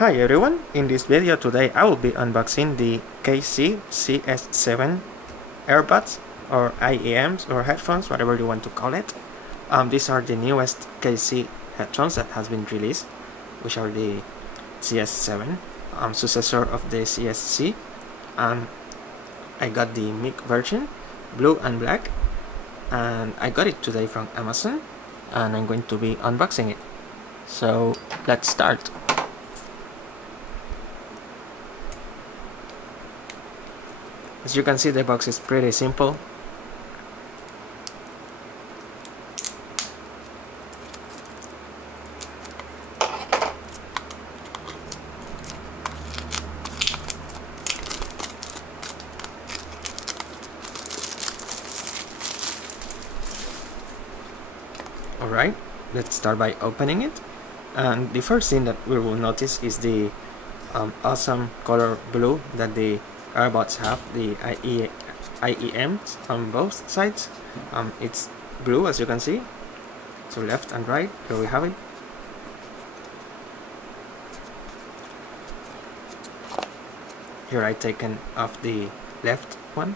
Hi everyone, in this video today I will be unboxing the KZ ZS7 Earbuds or IEMs or headphones, whatever you want to call it. These are the newest KZ headphones that has been released, which are the ZS7, successor of the CSC. I got the mic version, blue and black, and I got it today from Amazon, and I'm going to be unboxing it. So let's start. As you can see, the box is pretty simple. Alright, let's start by opening it. And the first thing that we will notice is the awesome color blue that the Earbuds have, the IEMs on both sides. It's blue, as you can see, so left and right. Here we have it. Here I taken off the left one.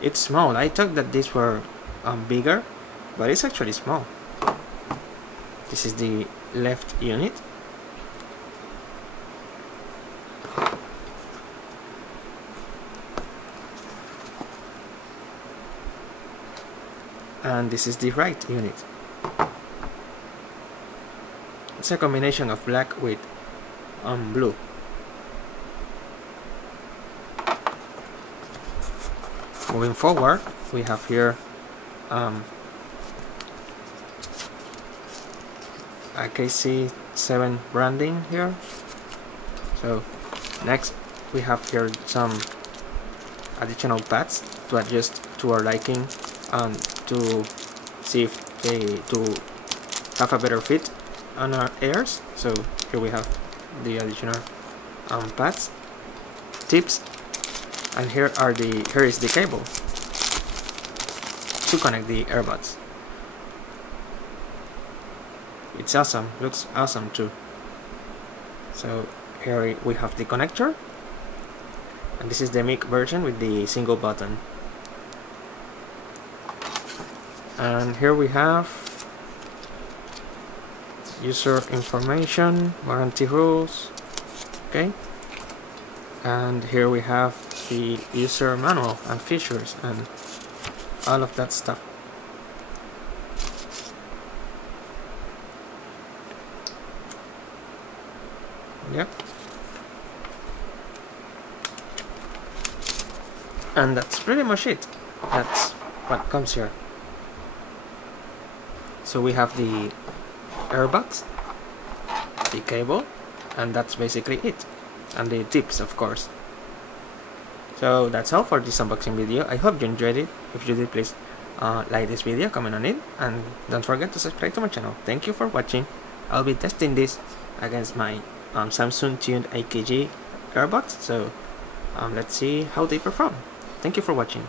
It's small. I thought that these were bigger, but it's actually small. This is the left unit. And this is the right unit. It's a combination of black with blue. Moving forward, we have here a KZ 7 branding here. So next we have here some additional pads to adjust to our liking and to see if to have a better fit on our ears. So here we have the additional pads, tips, and here is the cable to connect the earbuds. It's awesome, looks awesome too. So here we have the connector, and this is the mic version with the single button. And here we have user information, warranty rules, okay, and here we have the user manual and features and all of that stuff. Yep. And that's pretty much it. That's what comes here. So we have the earbuds, the cable, and that's basically it. And the tips, of course. So that's all for this unboxing video. I hope you enjoyed it. If you did, please like this video, comment on it, and don't forget to subscribe to my channel. Thank you for watching. I'll be testing this against my Samsung tuned AKG earbuds. So let's see how they perform. Thank you for watching.